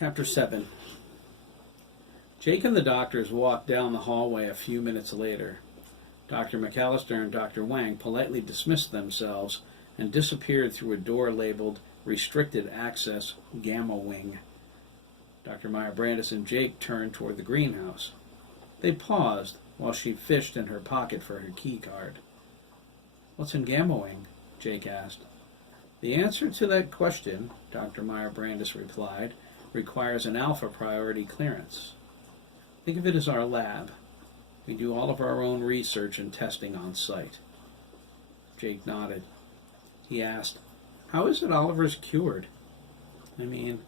Chapter 7. Jake and the doctors walked down the hallway a few minutes later. Dr. McAllister and Dr. Wang politely dismissed themselves and disappeared through a door labeled Restricted Access Gamma Wing. Dr. Meyer Brandis and Jake turned toward the greenhouse. They paused while she fished in her pocket for her key card. "What's in Gamma Wing?" Jake asked. "The answer to that question," Dr. Meyer Brandis replied, "requires an alpha priority clearance. Think of it as our lab. We do all of our own research and testing on site." Jake nodded. He asked, "How is it Oliver's cured? I mean,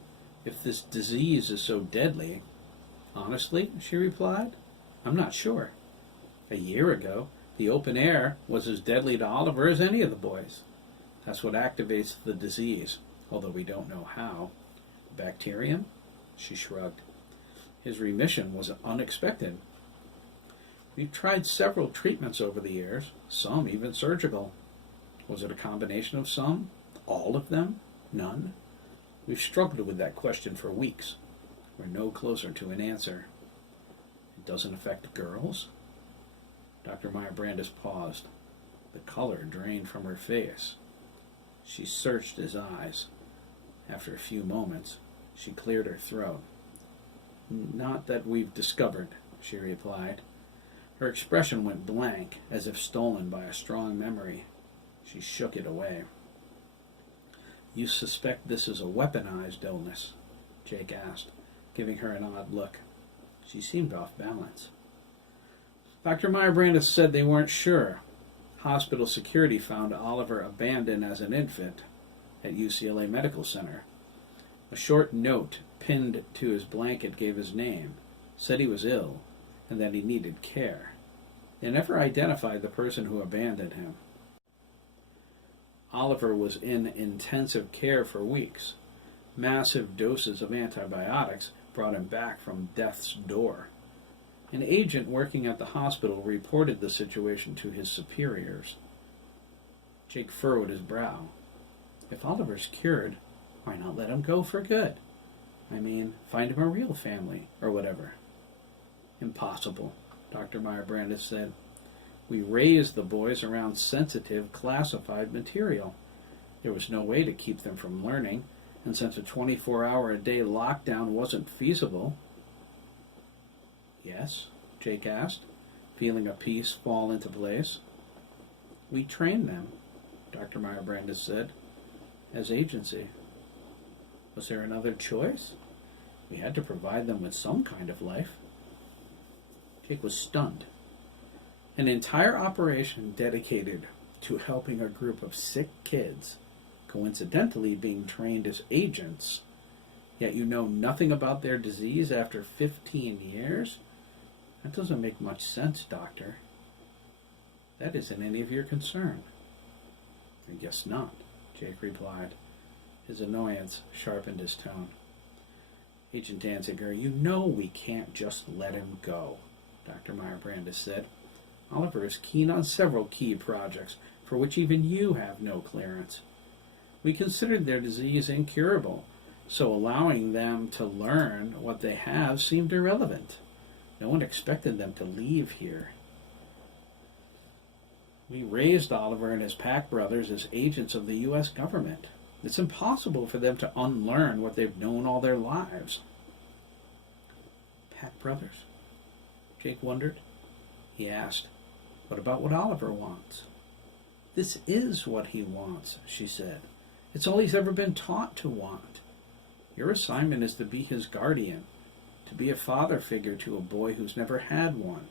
if this disease is so deadly." "Honestly," she replied, "I'm not sure. A year ago, the open air was as deadly to Oliver as any of the boys. That's what activates the disease, although we don't know how. Bacterium?" She shrugged. "His remission was unexpected. We've tried several treatments over the years, some even surgical. Was it a combination of some? All of them? None? We've struggled with that question for weeks. We're no closer to an answer." "It doesn't affect girls?" Dr. Meyer Brandis paused. The color drained from her face. She searched his eyes. After a few moments, she cleared her throat. "Not that we've discovered," she replied. Her expression went blank, as if stolen by a strong memory. She shook it away. "You suspect this is a weaponized illness?" Jake asked, giving her an odd look. She seemed off balance. Dr. Meyer Brandis said they weren't sure. Hospital security found Oliver abandoned as an infant at UCLA Medical Center. A short note pinned to his blanket gave his name, said he was ill, and that he needed care. They never identified the person who abandoned him. Oliver was in intensive care for weeks. Massive doses of antibiotics brought him back from death's door. An agent working at the hospital reported the situation to his superiors. Jake furrowed his brow. If Oliver's cured, why not let him go for good? I mean, find him a real family, or whatever. "Impossible," Dr. Meyer Brandis said. "We raised the boys around sensitive, classified material. There was no way to keep them from learning, and since a 24-hour-a-day lockdown wasn't feasible..." "Yes?" Jake asked, feeling a piece fall into place. "We trained them," Dr. Meyer Brandis said, "as agency. Was there another choice? We had to provide them with some kind of life." Jake was stunned. An entire operation dedicated to helping a group of sick kids, coincidentally being trained as agents, yet you know nothing about their disease after 15 years? That doesn't make much sense, Doctor. "That isn't any of your concern." "I guess not," Jake replied. His annoyance sharpened his tone. "Agent Danziger, you know we can't just let him go," Dr. Meyer Brandis said. "Oliver is keen on several key projects for which even you have no clearance. We considered their disease incurable, so allowing them to learn what they have seemed irrelevant. No one expected them to leave here. We raised Oliver and his pack brothers as agents of the U.S. government. It's impossible for them to unlearn what they've known all their lives." "Pack brothers?" Jake wondered. He asked, "What about what Oliver wants?" "This is what he wants," she said. "It's all he's ever been taught to want. Your assignment is to be his guardian, to be a father figure to a boy who's never had one.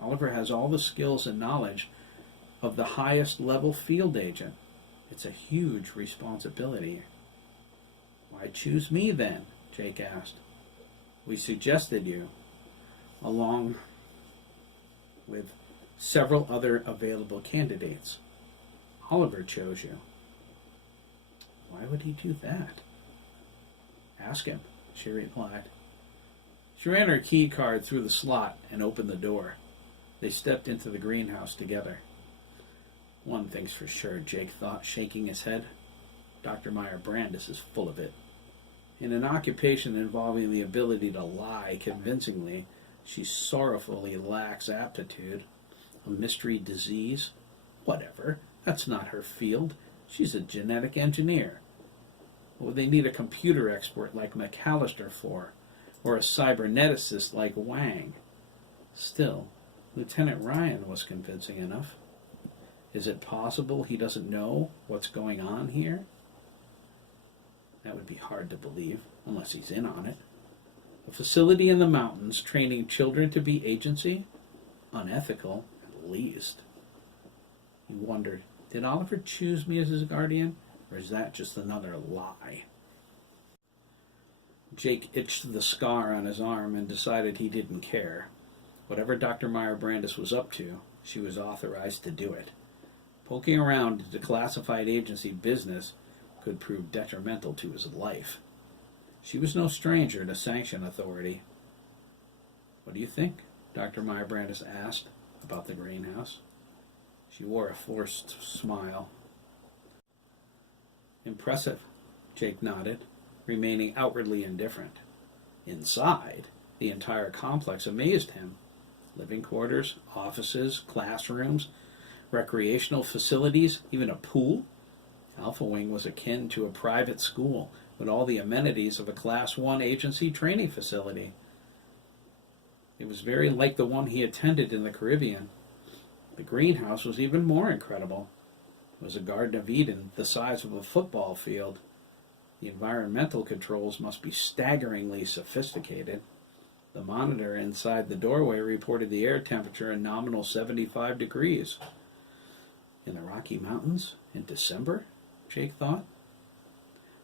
Oliver has all the skills and knowledge of the highest level field agent. It's a huge responsibility." "Why choose me then?" Jake asked. "We suggested you, along with several other available candidates. Oliver chose you." "Why would he do that?" "Ask him," she replied. She ran her key card through the slot and opened the door. They stepped into the greenhouse together. "One thing's for sure," Jake thought, shaking his head. "Dr. Meyer Brandis is full of it." In an occupation involving the ability to lie convincingly, she sorrowfully lacks aptitude. A mystery disease? Whatever. That's not her field. She's a genetic engineer. What would they need a computer expert like McAllister for? Or a cyberneticist like Wang? Still, Lieutenant Ryan was convincing enough. Is it possible he doesn't know what's going on here? That would be hard to believe, unless he's in on it. A facility in the mountains training children to be agency? Unethical, at least. He wondered, did Oliver choose me as his guardian, or is that just another lie? Jake itched the scar on his arm and decided he didn't care. Whatever Dr. Meyer-Brandis was up to, she was authorized to do it. Poking around into classified agency business could prove detrimental to his life. She was no stranger to sanction authority. What do you think? Dr. Meyer-Brandis asked about the greenhouse. She wore a forced smile. Impressive, Jake nodded, remaining outwardly indifferent. Inside, the entire complex amazed him. Living quarters, offices, classrooms, recreational facilities, even a pool. Alpha Wing was akin to a private school with all the amenities of a Class 1 agency training facility. It was very like the one he attended in the Caribbean. The greenhouse was even more incredible. It was a Garden of Eden the size of a football field. The environmental controls must be staggeringly sophisticated. The monitor inside the doorway reported the air temperature a nominal 75 degrees. In the Rocky Mountains in December, Jake thought.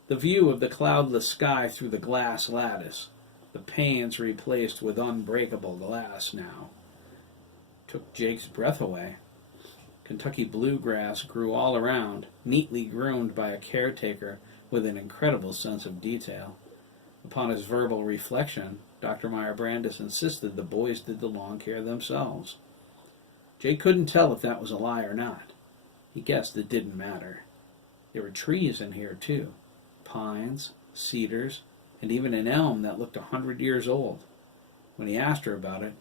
The view of the cloudless sky through the glass lattice, the panes replaced with unbreakable glass now, took Jake's breath away. Kentucky bluegrass grew all around, neatly groomed by a caretaker with an incredible sense of detail. Upon his verbal reflection, Dr. Meyer-Brandis insisted the boys did the lawn care themselves. Jake couldn't tell if that was a lie or not. He guessed it didn't matter. There were trees in here, too. Pines, cedars, and even an elm that looked 100 years old. When he asked her about it,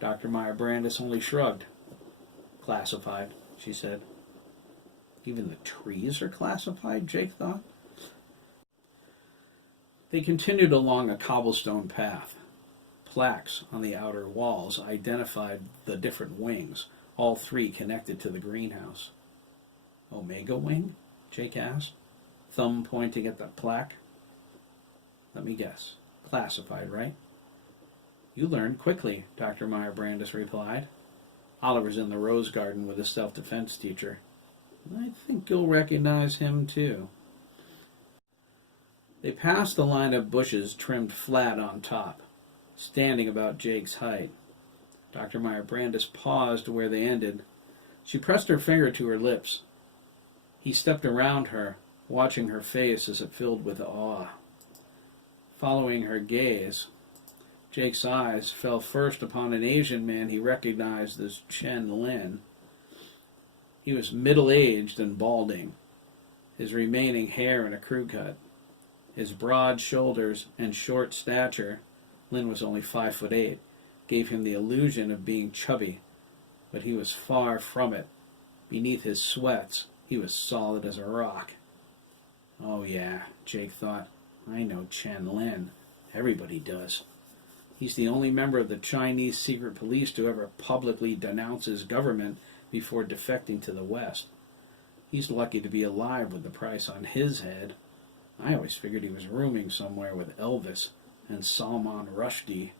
Dr. Meyer-Brandis only shrugged. Classified, she said. Even the trees are classified, Jake thought. They continued along a cobblestone path. Plaques on the outer walls identified the different wings, all three connected to the greenhouse. Omega Wing? Jake asked, thumb pointing at the plaque. Let me guess. Classified, right? You learned quickly, Dr. Meyer-Brandis replied. Oliver's in the rose garden with his self-defense teacher. I think you'll recognize him, too. They passed the line of bushes trimmed flat on top, standing about Jake's height. Dr. Meyer-Brandis paused where they ended. She pressed her finger to her lips. He stepped around her, watching her face as it filled with awe. Following her gaze, Jake's eyes fell first upon an Asian man he recognized as Chen Lin. He was middle-aged and balding, his remaining hair in a crew cut. His broad shoulders and short stature, Lin was only 5'8", gave him the illusion of being chubby, but he was far from it. Beneath his sweats, he was solid as a rock. Oh yeah, Jake thought, I know Chen Lin. Everybody does. He's the only member of the Chinese secret police to ever publicly denounce his government before defecting to the West. He's lucky to be alive with the price on his head. I always figured he was rooming somewhere with Elvis and Salman Rushdie.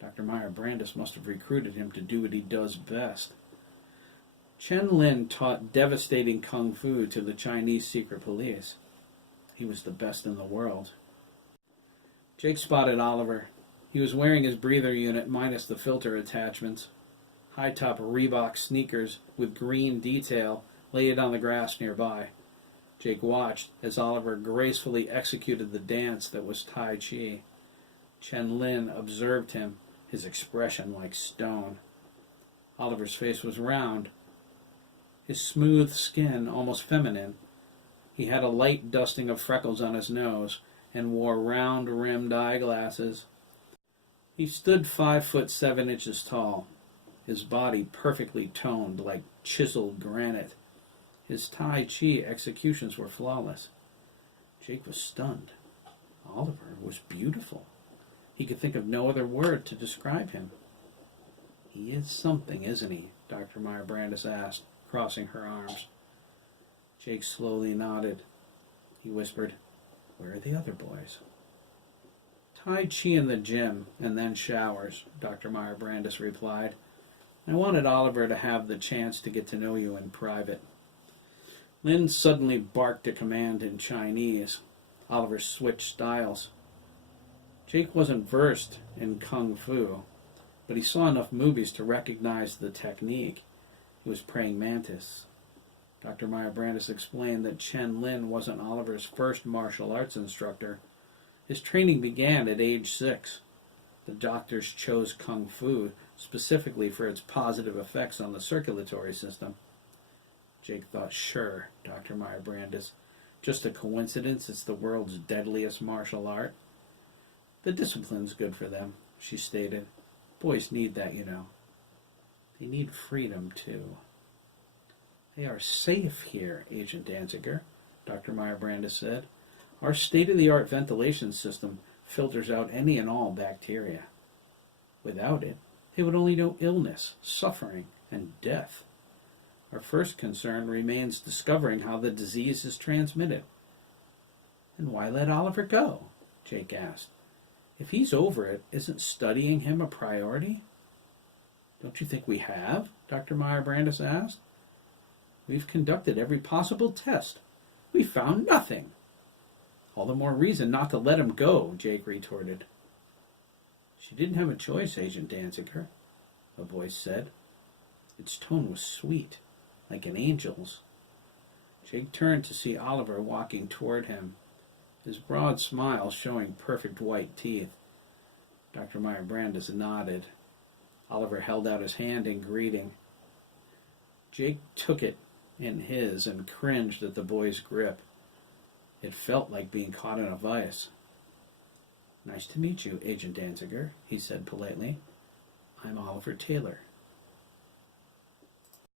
Dr. Meyer-Brandis must have recruited him to do what he does best. Chen Lin taught devastating kung fu to the Chinese secret police. He was the best in the world. Jake spotted Oliver. He was wearing his breather unit minus the filter attachments. High-top Reebok sneakers with green detail laid on the grass nearby. Jake watched as Oliver gracefully executed the dance that was Tai Chi. Chen Lin observed him, his expression like stone. Oliver's face was round, his smooth skin almost feminine. He had a light dusting of freckles on his nose, and wore round-rimmed eyeglasses. He stood 5'7" tall, his body perfectly toned like chiseled granite. His Tai Chi executions were flawless. Jake was stunned. Oliver was beautiful. He could think of no other word to describe him. "He is something, isn't he?" Dr. Meyer Brandis asked, crossing her arms. Jake slowly nodded. He whispered, "Where are the other boys?" "Tai Chi in the gym, and then showers," Dr. Meyer Brandis replied. "I wanted Oliver to have the chance to get to know you in private." Lynn suddenly barked a command in Chinese. Oliver switched styles. Jake wasn't versed in kung fu, but he saw enough movies to recognize the technique. He was praying mantis. Dr. Meyer Brandis explained that Chen Lin wasn't Oliver's first martial arts instructor. His training began at age 6. The doctors chose kung fu specifically for its positive effects on the circulatory system. Jake thought, "Sure, Dr. Meyer Brandis. Just a coincidence it's the world's deadliest martial art." "The discipline's good for them," she stated. "Boys need that, you know. They need freedom, too." "They are safe here, Agent Danziger," Dr. Meyer Brandis said. "Our state-of-the-art ventilation system filters out any and all bacteria. Without it, they would only know illness, suffering, and death. Our first concern remains discovering how the disease is transmitted." "And why let Oliver go?" Jake asked. "If he's over it, isn't studying him a priority?" "Don't you think we have?" Dr. Meyer Brandis asked. "We've conducted every possible test. We found nothing." "All the more reason not to let him go," Jake retorted. "She didn't have a choice, Agent Danziger," a voice said. Its tone was sweet, like an angel's. Jake turned to see Oliver walking toward him, his broad smile showing perfect white teeth. Dr. Meyer Brandis nodded. Oliver held out his hand in greeting. Jake took it in his and cringed at the boy's grip. It felt like being caught in a vice. "Nice to meet you, Agent Danziger," he said politely. "I'm Oliver Taylor."